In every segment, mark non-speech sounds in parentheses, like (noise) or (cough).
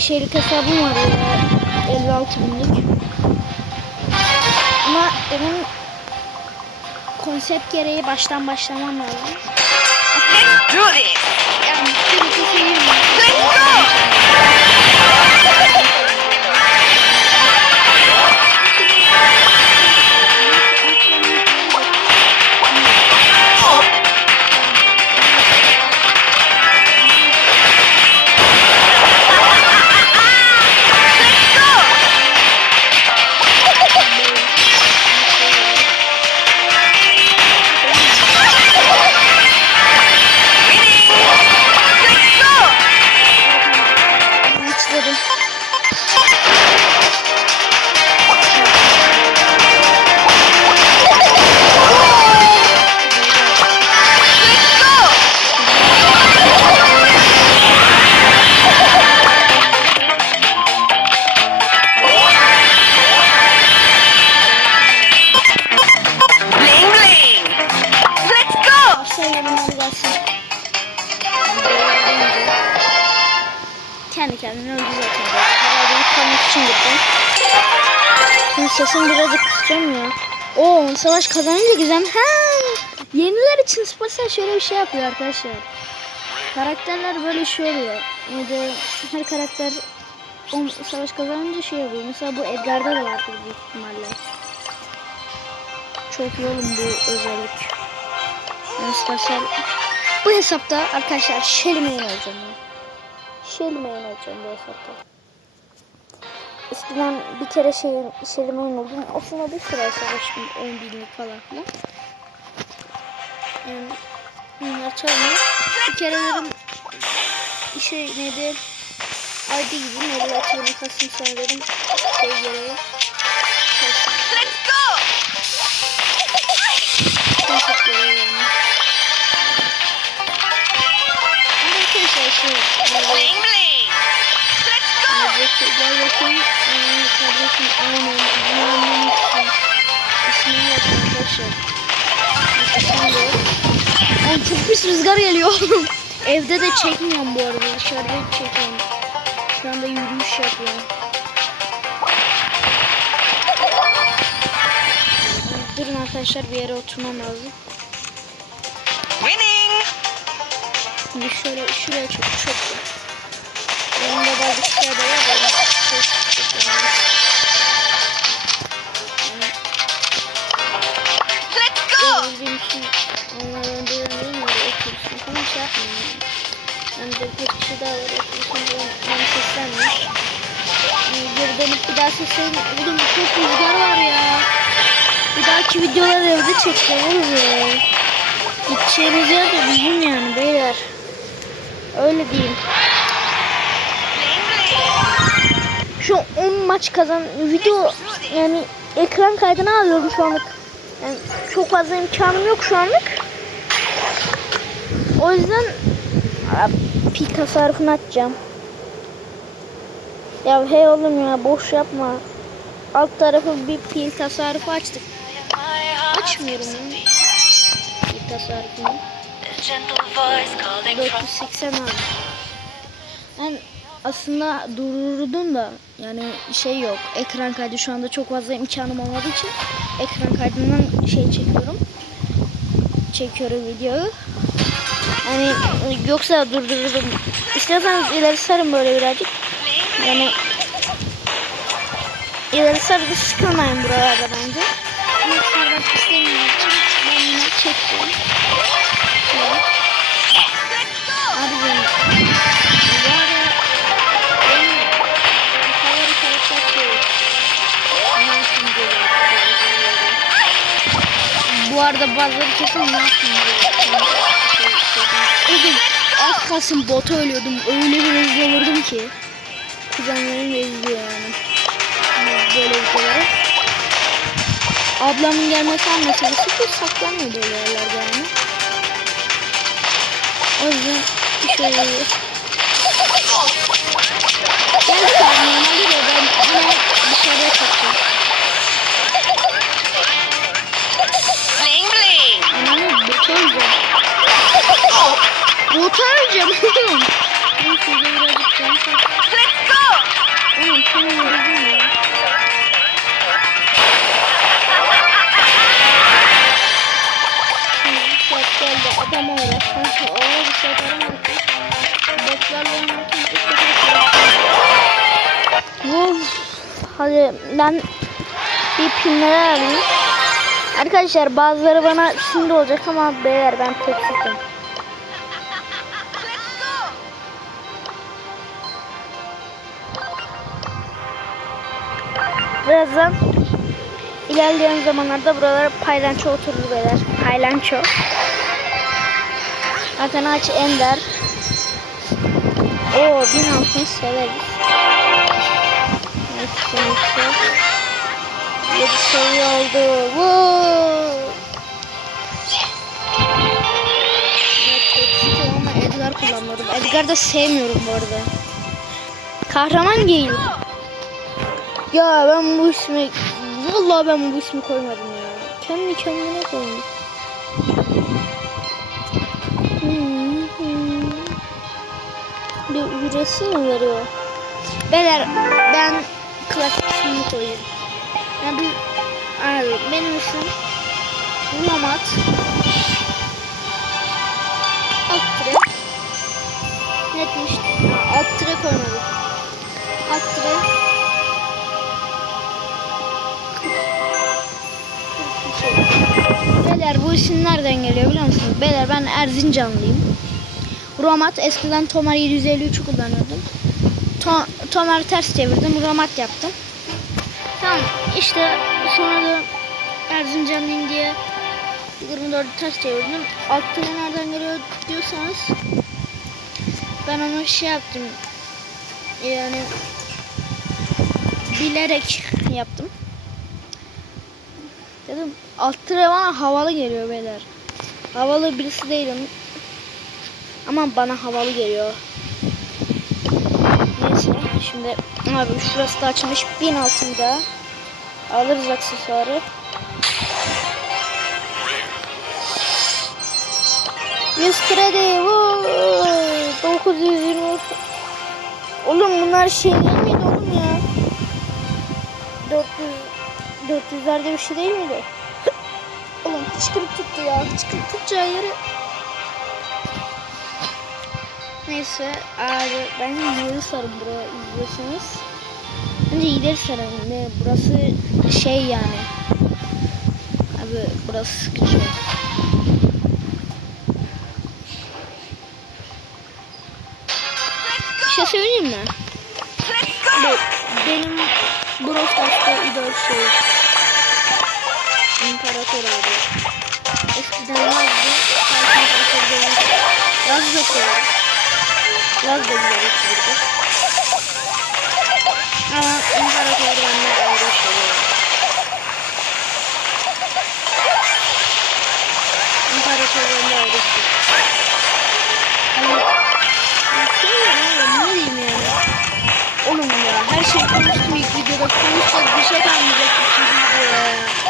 şeylik hesabım var ya. 56 binlik. Ama benim konsept gereği baştan başlamam lazım. Let's do this. Yani Oo savaş kazanınca güzel. Ha! Yeniler için Supercell şöyle bir şey yapıyor arkadaşlar. Karakterler böyle şey oluyor. Ya da her karakter o savaş kazanınca şey oluyor. Mesela bu Edgar'da da vardır büyük ihtimalle. Çok iyi oğlum bu özellik. Ben Supercell bu hesapta arkadaşlar Shelly main olacağım. Shelly olacağım bu hesapta. Eskiden bir kere şey, Shelly main oldum. Aslında bir süre savaştım 10 binlik falan filan. Yani bunlar çalmıyor. Bir kere dedim şey neydi ID gibi neydi atıyorum kasım sana dedim şey gereği. Let's go. Bakayım. Kardeşim aynen. İçin. İsmini bak arkadaşlar. Ay çok pis rüzgar geliyor. (laughs) Evde de çekmiyorum bu arada. Dışarıda çekiyorum. Şu anda yürüyüş yapıyorum. Durun arkadaşlar bir yere oturmam lazım. Winning. Şimdi şöyle şuraya çok çok. Bazı kişiler de var çok önemli. Let's go. Bizim için onlardan bir önemli mi? Otursun falan şey yapmayayım. Yani de bir kişi daha var. Otursun geri dönüp bir daha. Oğlum çok rüzgar var ya. Bir dahaki videoları evde oğlum ya. Gideceğimiz yer de bizim yani beyler. Öyle diyeyim. Şu 10 maç kazan video yani ekran kaydını alıyorum şu anlık. Yani çok fazla imkanım yok şu anlık. O yüzden pil tasarrufunu açacağım. Ya hey oğlum ya boş yapma. Alt tarafı bir pil tasarrufu açtık. Açmıyorum ya. Pil tasarrufunu. Gentle voice calling from 480 aldım. Ben aslında durdurdum da yani şey yok. Ekran kaydı şu anda çok fazla imkanım olmadığı için ekran kaydından şey çekiyorum. Çekiyorum videoyu. Yani yoksa durdurdum. İstiyorsanız ileri sarın böyle birazcık. Yani ileri sarıp sıkılmayın buralarda bence. Çektim. Evet. Abi benim Bu arada bazıları kesin Malcolm geliyor. Oğlum az kalsın bota ölüyordum. Öyle bir hızlı vurdum ki. Kuzenlerim de yani. Böyle videoları. Ablamın gelmesi an meselesi hiç saklanmıyor böyle yerlerde yani. O yüzden şöyle Gel sen normalde de ben dışarıya kaçacağım. Kurtaracağım oğlum. Ben size Let's go. Oğlum sen öldürdün ya. Saat geldi adam olarak. Kanka o bir şey yaparamazsın. Botlarla oynarken. Hadi ben bir pinlere alayım. Arkadaşlar bazıları bana şimdi olacak ama beyler ben tek sıkıntım. Birazdan ilerleyen zamanlarda buralara paylanço oturur beyler. Paylanço. Zaten ağaç ender. Oo bin altın severiz. Neyse neyse. Yedi seviye oldu. Woo! Edgar kullanmıyorum. Edgar da sevmiyorum bu arada. Kahraman Gale. Ya ben bu ismi vallahi ben bu ismi koymadım ya. Kendi kendine koymuş. Hmm. Bir ücretsiz mi veriyor? Beyler ben klasik ismini koyayım. Yani bir abi benim isim Mamat Aktre Netmiş Aktre koymadık Aktre Beyler bu isim nereden geliyor biliyor musunuz? Beyler ben Erzincanlıyım. Romat eskiden Tomar 753'ü kullanıyordum. To Tomar'ı ters çevirdim. Romat yaptım. Tamam işte sonra da Erzincanlıyım diye 24'ü ters çevirdim. Aklıma nereden geliyor diyorsanız ben onu şey yaptım. Yani bilerek yaptım. Dedim alt tire bana havalı geliyor beyler. Havalı birisi değilim. Ama bana havalı geliyor. Neyse şimdi abi şurası da açılmış. Bin altında alırız aksesuarı. 100 kredi. Woo! 920. Oğlum bunlar şey değil miydi oğlum ya? 400 400'lerde bir şey değil miydi? Hıçkırık tuttu ya. Hıçkırık tutacağı yere Neyse abi ben ileri sarım buraya izliyorsunuz. Bence ileri sarım. Ne burası şey yani. Abi burası sıkıcı. Bir şey söyleyeyim mi? Be- benim Brawl Stars'ta idol şey İmparator abi. Yaz da severim. Yaz da güzel içirdi. Ama İmparator benden ayrı seviyorum. İmparator benden ayrı seviyorum. Hani seviyorum oğlum ya her şey konuştum ilk videoda konuşacak bir şey kalmayacak ikinci videoya.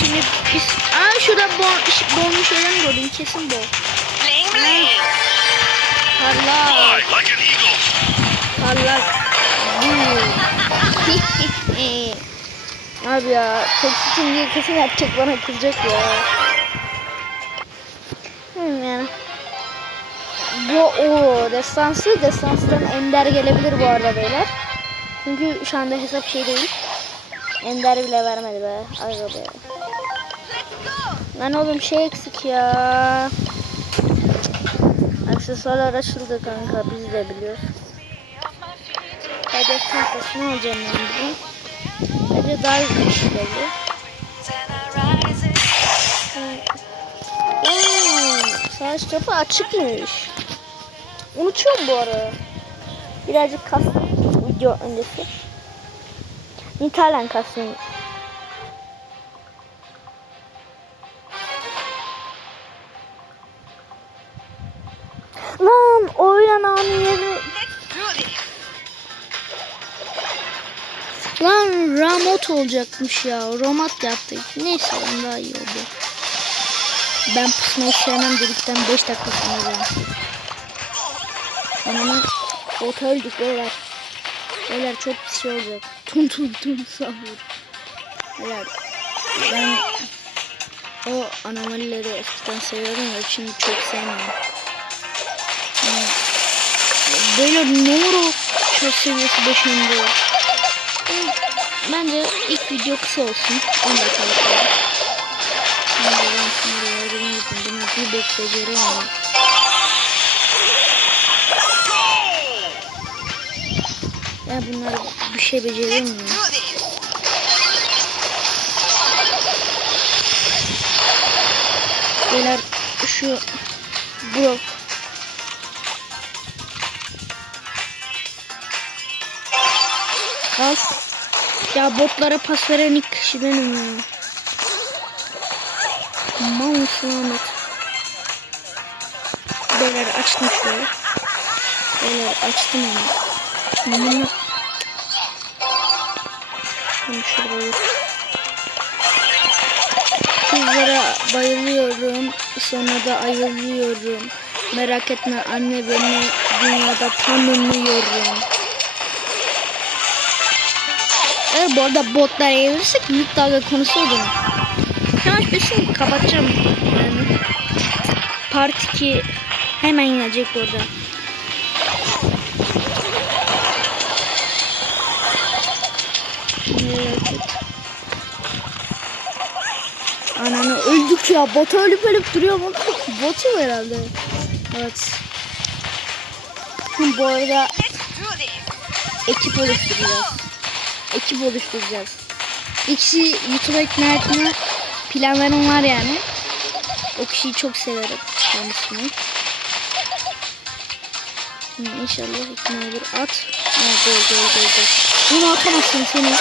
Şimdi biz... Aa şurada bon, bonlu şeyler mi gördüm? Kesin bu. Bling bling. Parlak. like an eagle. Parlak. Abi ya çok sıkın diye kesin erkek bana kızacak ya. Hmm, yani. Bu o destansı destanstan ender gelebilir bu arada beyler. Çünkü şu anda hesap şey değil. Ender bile vermedi be. Aga be. Lan oğlum şey eksik ya. Aksesuarlar açıldı kanka biz de biliyoruz. Hedef tahtasını alacağım ben bunu. Bence daha iyi bir şey. Hmm, savaş topu açıkmış. Unutuyorum bu ara. Birazcık kastım video öncesi. Nitalen kastım. Lan Do this. Lan Ramot olacakmış ya. Romat yaptık. Neyse lan daha iyi oldu. Ben pusmayı sevmem dedikten 5 dakika sonra onu ota öldük. Beyler çok pis şey olacak. Tun tun tun sahur. Beyler ben o anomalileri eskiden seviyordum ya şimdi çok sevmiyorum. Yani, Beyler ne olur o çok seviyesi 5 indi. ilk video kısa olsun. 10 dakikalık falan. Şimdi ben şimdi yardım edin. Buna bir bok beceremiyorum. Ben bunlar bir şey beceremiyorum. Beyler şu blok Al. Ya botlara pas veren ilk kişi benim ya. Mal mısın Ahmet? Beyler açtım şurayı. Beyler açtım onu. Şimdi olur. Kızlara bayılıyorum. Sonra da ayılıyorum. Merak etme anne beni dünyada tanımıyorum. Evet bu arada botlar eğilirsek büyük dalga konusu olur. Hemen kesin kapatacağım. Yani. Part 2 hemen gelecek orada. Öldük ya. Bot ölüp ölüp duruyor mu? Botu herhalde. Evet. Bu arada ekip oluşturacağız. Ekip oluşturacağız. İkisi YouTube'a ikna etme planlarım var yani. O kişiyi çok severim kendisini. Hı, İnşallah ikna olur. At. Ha, gol gol gol gol. Bunu atamazsın seni.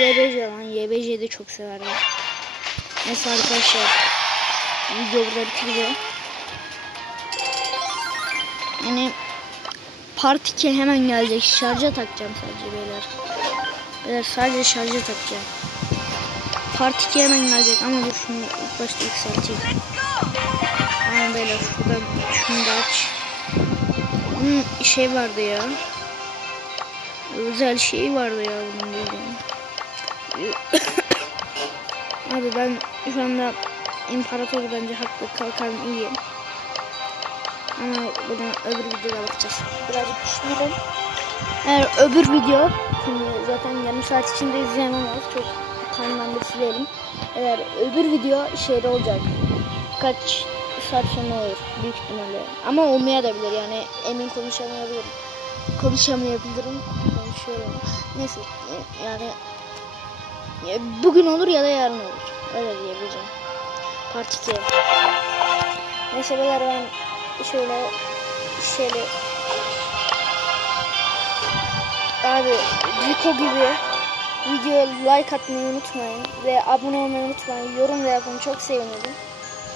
YBC lan. YBC'yi de çok severdim. Neyse arkadaşlar. Video burada bitiriyor. Yani Part 2 hemen gelecek. Şarja takacağım sadece beyler. Beyler sadece şarja takacağım. Part 2 hemen gelecek ama dur şunu ilk başta yükselteyim. Aynen beyler şuradan şunu da aç. Bunun şey vardı ya. Özel şey vardı ya bunun bildiğin. Abi ben şu anda imparator bence haklı kalkarım iyiyim. Ama buna öbür videoda bakacağız. Birazcık düşünelim. Eğer öbür video şimdi zaten yarım saat içinde izleyemem çok kanından da silelim. Eğer öbür video şeyde olacak. Kaç saat sonra olur büyük ihtimalle. Ama olmayabilir yani emin konuşamayabilirim. Konuşamayabilirim. Konuşuyorum. Neyse yani ya bugün olur ya da yarın olur. Öyle diyebileceğim. Part 2. Neyse beyler ben şöyle şöyle abi Rico gibi videoya like atmayı unutmayın ve abone olmayı unutmayın. Yorum da yapın çok sevinirim.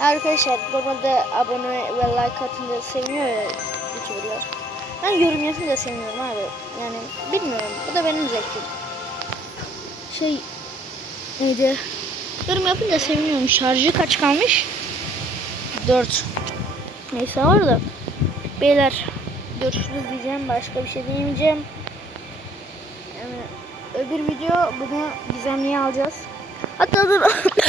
Arkadaşlar normalde abone ve like atınca seviniyor ya YouTuber'lar. Ben yorum yapınca seviniyorum abi. Yani bilmiyorum. Bu da benim zevkim. Şey neydi? Yorum yapınca seviniyorum. Şarjı kaç kalmış? 4. Neyse var da. Beyler görüşürüz diyeceğim. Başka bir şey diyemeyeceğim. Yani öbür video bunu gizemliye alacağız. Hatta dur (laughs)